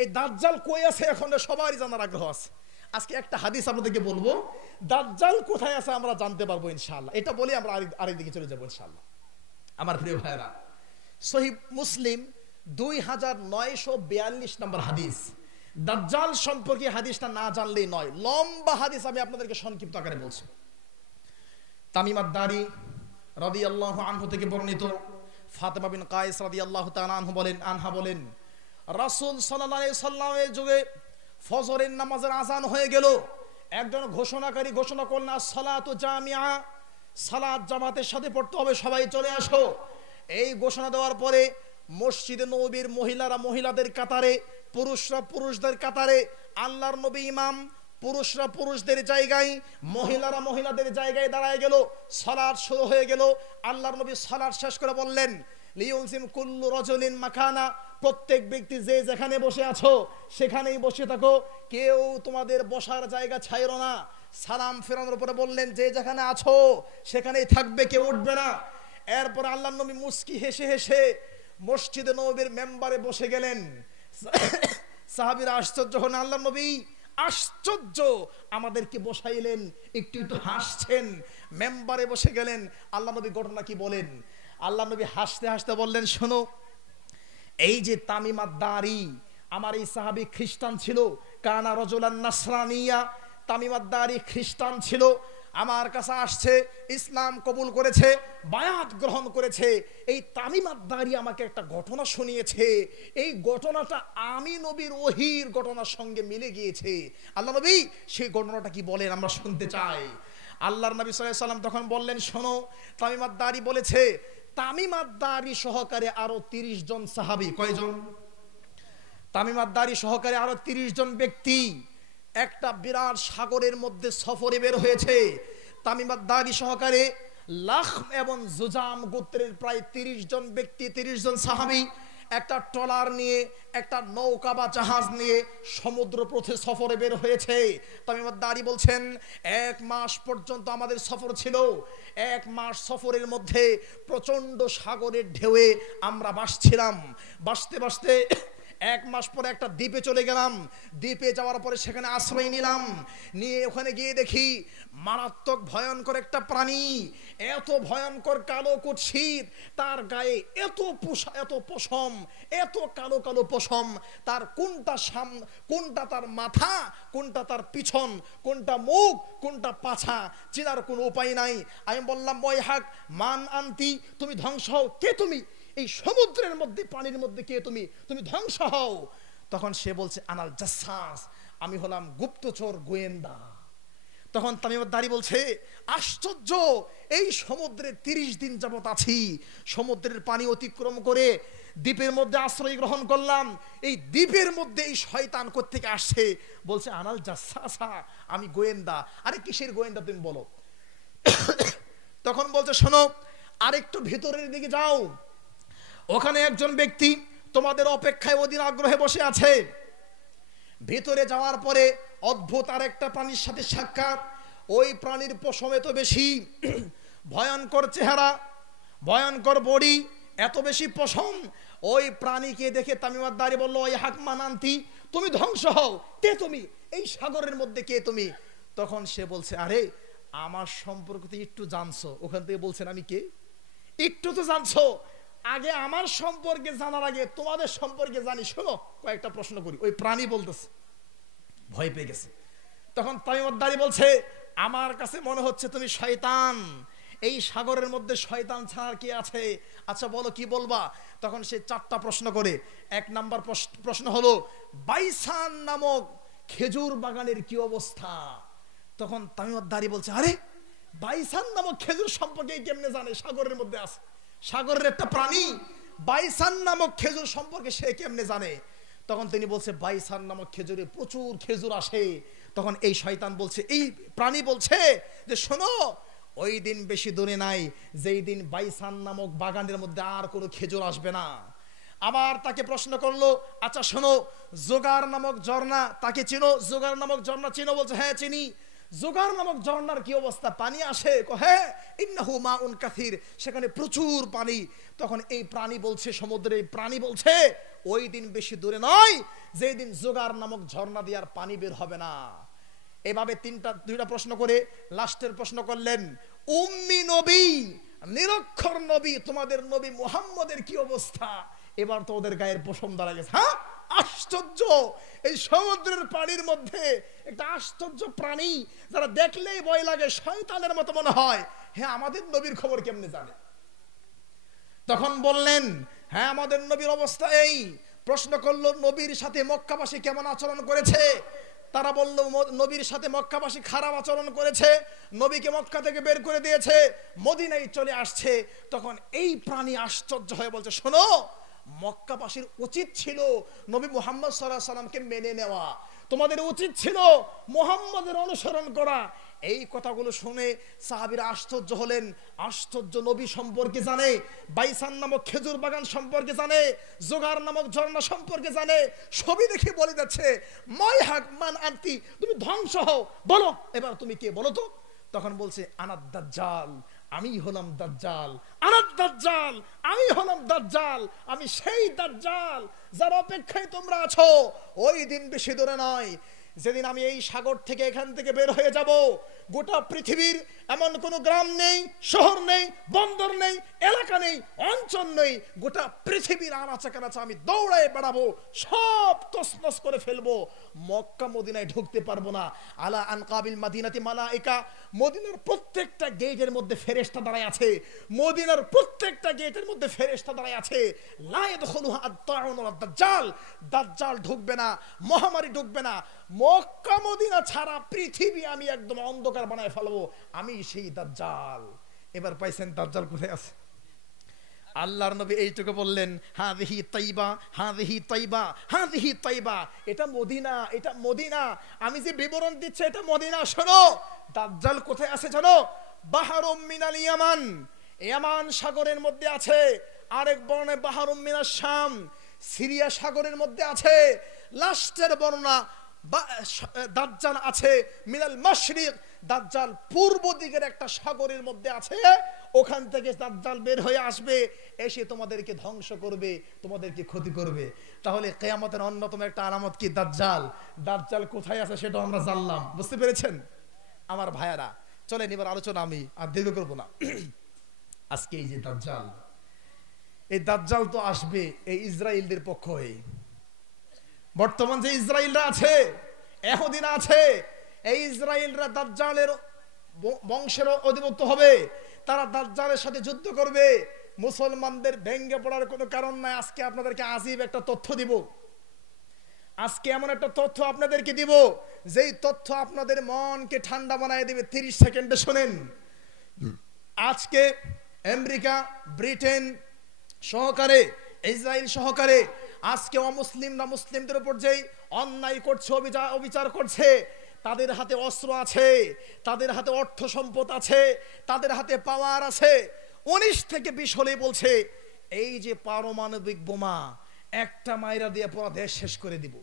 এই দাজ্জাল কই আছে এখন সবারই জানার আগ্রহ আছে। আজকে একটা হাদিস আপনাদেরকে বলবো, দাজ্জাল কোথায় আছে আমরা জানতে পারবো ইনশাআল্লাহ। এটা বলে আমরা আরেকদিকে চলে যাবো ইনশাআল্লাহ। আমার প্রিয় ভাইরা, সহিহ মুসলিম 2942 নম্বর হাদিস। দাজ্জাল সম্পর্কে হাদিসটা না জানলেই নয়, লম্বা হাদিস, আমি আপনাদেরকে সংক্ষিপ্ত আকারে বলছি। তামিম আদ-দারি রাদিয়াল্লাহু আনহু থেকে বর্ণিত, ফাতেমা বিন কায়েস রাদিয়াল্লাহু তাআলা আনহা বলেন, রাসূল সাল্লাল্লাহু আলাইহি সাল্লামের যুগে ফজরের নামাজের আযান হয়ে গেল। একজন ঘোষণাকারী ঘোষণা করলেন, সালাতু জামিআ, সালাত জামাতের সাথে পড়তে হবে, সবাই চলে আসো। এই ঘোষণা দেওয়ার পরে মসজিদে নববীর মহিলারা মহিলাদের কাতারে, পুরুষরা পুরুষদের কাতারে, আল্লাহর নবী ইমাম, পুরুষরা পুরুষদের জায়গায়, মহিলারা মহিলাদের জায়গায় দাঁড়ায় গেল। সালাত শুরু হয়ে গেল। আল্লাহর নবী সালাত শেষ করে বললেন, লিউলজিম কুল্লু রাজুলিন মাকানা, প্রত্যেক ব্যক্তি যে যেখানে বসে আছো সেখানেই বসে থাকো, কেউ তোমাদের বসার জায়গা ছাইরো না। সালাম ফেরানোর পরে বললেন, যে যেখানে আছো সেখানেই থাকবে, কেউ উঠবে না। এরপর আল্লাহর নবী মুস্কি হেসে হেসে মসজিদে নববীর মেম্বারে বসে গেলেন। সাহাবীরা আশ্চর্য হন, আল্লাহর নবী আশ্চর্য, আমাদেরকে বসাইলেন, একটু একটু হাসছেন, মেম্বারে বসে গেলেন। আল্লাহ নবী ঘটনা কি বলেন? আল্লাহ নবী হাসতে হাসতে বললেন, শোনো, এই যে তামিম আদ-দারি, আমার এই সাহাবী খ্রিস্টান ছিল, কানা রাজুলান নাসরানিয়া, তামিম আদ-দারি খ্রিস্টান ছিল, আমার কাছে আসছে, ইসলাম কবুল করেছে, বায়াত গ্রহণ করেছে। এই তামিম আদ-দারি আমাকে একটা ঘটনা শুনিয়েছে, এই ঘটনাটা আমি নবীর ওহীর ঘটনার সঙ্গে মিলে গিয়েছে। আল্লাহ নবী সেই ঘটনাটা কি বলেন, আমরা শুনতে চাই। আল্লাহর নবী সাল্লাল্লাহু আলাইহি সাল্লাম তখন বললেন, শোনো, তামিম আদ-দারি বলেছে, তামিম আদ-দারি সহকারে আরো 30 জন সাহাবী, কয়জন? তামিম আদ-দারি সহকারে আরো 30 জন ব্যক্তি একটা বিরাট সাগরের মধ্যে সফরে বের হয়েছে। তামিম আদ-দারি সহকারে লাখম এবং জুজাম গোত্রের প্রায় 30 জন ব্যক্তি, 30 জন সাহাবী একটা ট্রলার নিয়ে, একটা নৌকা বা জাহাজ নিয়ে সমুদ্র পথে সফরে বের হয়েছে। তামিম আদ-দারি বলছেন, 1 মাস পর্যন্ত আমাদের সফর ছিল। 1 মাস সফরের মধ্যে প্রচন্ড সাগরের ঢেউয়ে আমরা ভাসছিলাম। ভাসতে ভাসতে 1 মাস পরে একটা দ্বীপে চলে গেলাম। দ্বীপে যাওয়ার পরে সেখানে আশ্রয় নিলাম, নিয়ে ওখানে গিয়ে দেখি মারাত্মক ভয়ঙ্কর একটা প্রাণী, এত ভয়ঙ্কর কালো কুৎসিত, তার গায়ে এত পশম, এত কালো কালো পশম, তার কোনটা তার মাথা, কোনটা তার পিছন, কোনটা মুখ, কোনটা পাছা, চেনার কোনো উপায় নাই। আমি বললাম, ওয়াইহাক মান আনতি, তুমি ধ্বংস হও, কে তুমি? এই সমুদ্রের মধ্যে, পানির মধ্যে কে তুমি? তুমি ধ্বংস হও। তখন সে বলছে, আনাল জাসাস, আমি হলাম গুপ্তচর, গোয়েন্দা। তখন তামিম আদ-দারি বলছে, আশ্চর্য, এই সমুদ্রে 30 দিন যাবত আছি, সমুদ্রের পানি অতিক্রম করে দ্বীপের মধ্যে আশ্রয় গ্রহণ করলাম, এই দ্বীপের মধ্যে এই শয়তান কোত্থেকে আসছে? বলছে, আনাল জাসাসা, আমি গোয়েন্দা। আরে কিসের গোয়েন্দা তুমি বলো? তখন বলছে, শোনো, আরেকটু ভিতরের দিকে যাও, ওখানে একজন ব্যক্তি তোমাদের অপেক্ষায় অধীর আগ্রহে বসে আছে। ভিতরে যাওয়ার পরে অদ্ভুত আরেকটা প্রাণীর সাথে সাক্ষাৎ। ওই প্রাণীর পশম এত বেশি, ভয়ঙ্কর চেহারা, ভয়ঙ্কর বডি, এত বেশি পশম। ওই প্রাণীকে দেখে তামিম আদ-দারি বলল, ওই হাক মানান্তি, তুমি ধ্বংস হও, কে তুমি? এই সাগরের মধ্যে কে তুমি? তখন সে বলছে, আরে আমার সম্পর্কে তো একটু জানছো, ওখান থেকে বলছেন আমি কে, একটু তো জানছো, আগে আমার সম্পর্কে জানার আগে তোমাদের সম্পর্কে জানি। শোনো, কয়েকটা প্রশ্ন করি। ওই প্রাণী বলতেছে, ভয় পেয়ে গেছে। তখন তামিম আদ-দারি বলছে, আমার কাছে মনে হচ্ছে তুমি শয়তান, এই সাগরের মধ্যে শয়তান ছাড়া কি আছে? আচ্ছা বলো, কি বলবা? তখন সে 4টা প্রশ্ন করে। 1 নাম্বার প্রশ্ন হলো, বাইসান নামক খেজুর বাগানের কি অবস্থা? তখন তামিম আদ-দারি বলছে, আরে বাইসান নামক খেজুর সম্পর্কে কেমনে জানে? সাগরের মধ্যে আছে, সাগরের একটা প্রাণী, বাইসান নামক খেজুর সম্পর্কে সে কেমনে জানে? তখন তিনি বলছে, বাইসান নামক খেজুরে প্রচুর খেজুর আসে। তখন এই শয়তান বলছে, এই প্রাণী বলছে যে, শোনো, ওই দিন বেশি দূরে নাই যেই দিন বাইসান নামক বাগানের মধ্যে আর কোনো খেজুর আসবে না। আবার তাকে প্রশ্ন করলো, আচ্ছা শোনো, জোগার নামক ঝর্ণা, তাকে চিনো? জোগার নামক ঝর্ণা চিনো? বলছে, হ্যাঁ চিনি। জোগার নামক ঝর্ণার কি অবস্থা? পানি আসে? হ্যাঁ, ইন্নাহু মাউন কাসির, সেখানে প্রচুর পানি। তখন এই প্রাণী বলছে, সমুদ্রের প্রাণী বলছে, ওই দিন বেশি দূরে নয় যেই দিন জোগার নামক ঝর্ণা দিয়ে আর পানি বের হবে না। এভাবে দুইটা প্রশ্ন করে লাস্টের প্রশ্ন করলেন, উম্মি নবী, নিরক্ষর নবী, তোমাদের নবী মুহাম্মদের কি অবস্থা? এবার তো ওদের গায়ের পশম দাঁড়া গেছে। হ্যাঁ, আশ্চর্য! এই সমুদ্রের পানির মধ্যে একটা আশ্চর্য প্রাণী, যারা দেখলেই ভয় লাগে, শয়তানের মতো মনে হয়। হ্যাঁ, আমাদের নবীর খবর কেমনে জানে? তখন বললেন, হ্যাঁ, আমাদের নবীর অবস্থা এই। প্রশ্ন করলো, নবীর সাথে মক্কাবাসী কেমন আচরণ করেছে? তারা বলল, নবীর সাথে মক্কাবাসী খারাপ আচরণ করেছে, নবীকে মক্কা থেকে বের করে দিয়েছে, মদিনায় চলে আসছে। তখন এই প্রাণী আশ্চর্য হয়ে বলছে, শোনো, মক্কাবাসীর উচিত ছিল নবী মুহাম্মদ সাল্লাল্লাহু আলাইহি সাল্লামকে মেনে নেওয়া, তোমাদের উচিত ছিল মুহাম্মদের অনুসরণ করা। এই কথাগুলো শুনে সাহাবীরা আশ্চর্য হলেন। আশ্চর্য, নবী সম্পর্কে জানে, বাইসান নামক খেজুর বাগান সম্পর্কে জানে, জোগার নামক ঝর্ণা সম্পর্কে জানে, সবই দেখে বলে যাচ্ছে, মই হাক মান আনতি, তুমি ধ্বংস হও, বলো এবার তুমি কে বলো তো। তখন বলছে, আনাদ দাজ্জাল, আমি হলাম দাজ্জাল, আনাদ দাজ্জাল, আমি হলাম দাজ্জাল, আমি সেই দাজ্জাল যার অপেক্ষায় তোমরা আছো। ওই দিন বেশি দূরে নয় যেদিন আমি এই সাগর থেকে, এখান থেকে বের হয়ে যাব, গোটা পৃথিবীর এমন কোন গ্রাম নেই, শহর নেই, বন্দর নেই, এলাকা নেই, অঞ্চল নেই, গোটা পৃথিবীর আনাচে কানাচে আমি দৌড়ায় বেড়াবো, সব তছনছ করে ফেলবো, মক্কা মদিনায় ঢুকতে পারবো না। আলা আনকাবিল মাদিনাতি মালাইকা, মদিনার প্রত্যেকটা গেটের মধ্যে ফেরেশতা দাঁড়ায় আছে, মদিনার প্রত্যেকটা গেটের মধ্যে ফেরেশতা দাঁড়ায় আছে। লা ইয়াদখুলুহা আত-তাউন ওয়া দাজ্জাল, দাজ্জাল ঢুকবে না, মহামারী ঢুকবে না, মক্কা মদিনা ছাড়া পৃথিবী আমি একদম অন্ধকার বানায় ফেলবো, আমি সেই দাজ্জাল। এবার পাইছেন দাজ্জাল কোথায় আছে? আল্লাহর নবী এইটুকু বললেন, হাযিহি তাইবা, হাযিহি তাইবা, হাযিহি তাইবা, এটা মদিনা, এটা মদিনা। আমি যে বিবরণ দিচ্ছি এটা মদিনা। শোনো, দাজ্জাল কোথায় আছে জানো? বাহরুম মিনাল ইয়ামান, ইয়ামান সাগরের মধ্যে আছে। আরেক বর্ণে বাহরুম মিনাশ শাম, সিরিয়া সাগরের মধ্যে আছে। লাস্টের বর্ণনা দাজ্জাল আছে মিনাল মাশরিক, দাজ্জাল পূর্ব দিকের একটা সাগরের মধ্যে আছে, ওখান থেকে দাজ্জাল বের হয়ে আসবে, এসে তোমাদেরকে ধ্বংস করবে, তোমাদেরকে ক্ষতি করবে। তাহলে কিয়ামতের অন্যতম একটা আলামত কি? দাজ্জাল। দাজ্জাল কোথায় আছে সেটা আমরা জানলাম, বুঝতে পেরেছেন আমার ভাইয়ারা? চলেন এবার আলোচনা আমি আর দীর্ঘ করব না। আজকে এই যে দাজ্জাল, এই দাজ্জাল তো আসবে এই ইসরায়েলদের পক্ষ হয়ে। বর্তমান যে ইসরায়েলরা আছে, এহুদিরা আছে, এই ইসরায়েলরা দাজ্জালের বংশের অধিভুক্ত হবে, তারা দাজ্জালের সাথে যুদ্ধ করবে। মুসলমানদের ভেঙ্গে পড়ার কোনো কারণ নাই। আজকে আপনাদেরকে আজীব একটা তথ্য দিব, আজকে এমন একটা তথ্য আপনাদেরকে দিব যেই তথ্য আপনাদের মনকে ঠান্ডা বানায় দিবে। 30 সেকেন্ডে শোনেন। আজকে আমেরিকা, ব্রিটেন সহকারে, ইসরায়েল সহকারে আজকে অমুসলিমরা মুসলিমদের উপর যেই অন্যায় করছে, অবিচার করছে, তাদের হাতে অস্ত্র আছে, তাদের হাতে অর্থ সম্পদ আছে, তাদের হাতে পাওয়ার আছে। 19 থেকে 20 হলেই বলছে এই যে পারমাণবিক বোমা, একটা মাইরা দিয়ে পুরো দেশ শেষ করে দিব।